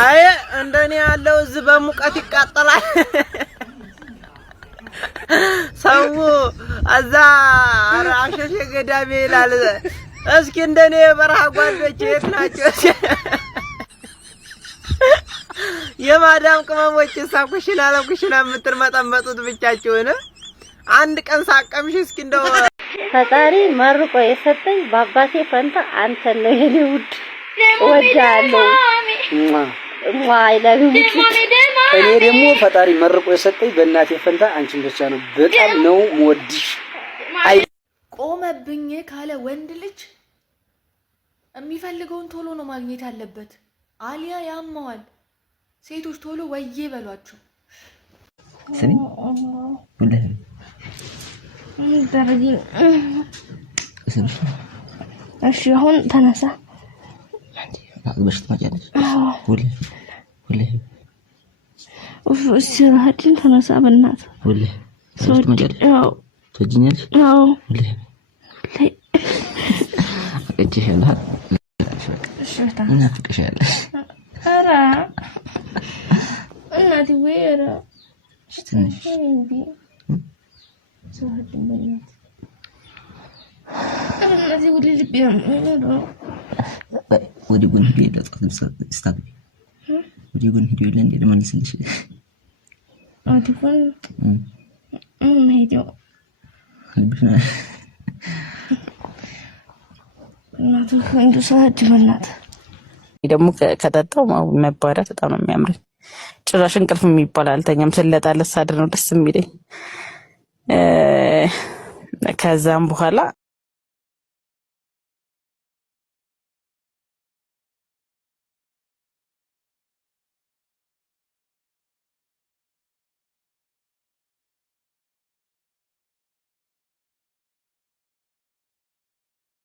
አይ እንደኔ ያለው እዚህ በሙቀት ይቃጠላል ሰው አዛ አራሸሽ ገዳሜ ይላል እስኪ እንደኔ በረሃ ጓዶች የት ናቸው የማዳም ቅመሞች ሳኩሽና ለኩሽና የምትርመጠመጡት ብቻችሁን አንድ ቀን ሳቀምሽ እስኪ እንደው ፈጣሪ መርቆ የሰጠኝ በአባቴ ፈንታ አንተ ነው የኔ ውድ ወዳለው ዋይ ለግብት እኔ ደግሞ ፈጣሪ መርቆ የሰጠኝ በእናቴ ፈንታ አንቺን ብቻ ነው በጣም ነው ወድሽ አይ ቆመብኝ ካለ ወንድ ልጅ የሚፈልገውን ቶሎ ነው ማግኘት ያለበት አሊያ ያማዋል ሴቶች ቶሎ ወዬ በሏቸው ስሚ ወንድ ደረጂ እሺ አሁን ተነሳ በሽት ማጃለሽ ወለ እሺ ሀዲን ተነሳ በእናት ወለ በሽት ማጃለሽ አዎ ትጅኛለሽ አዎ ወለ እጅሽላ እሺ ታ እናፍቅሻለሽ ኧረ እናቴ ወይራ ትንሽ ሰውህድን በእናት እናቴ ወደ ልቤ ነው ወደ ጎን ሄዶ ለጣጥም ስታግቢ ወደ ጎን ሄዶ ለእንዴ ለማንስልሽ አትቆን ሄዶ እናቱ እንዱ ሰዓት በእናት ደግሞ ከጠጣው መባራት በጣም ነው የሚያምረኝ ጭራሽ እንቅልፍ የሚባል አልተኛም ስለጣለስ አድር ነው ደስ የሚለኝ ከዛም በኋላ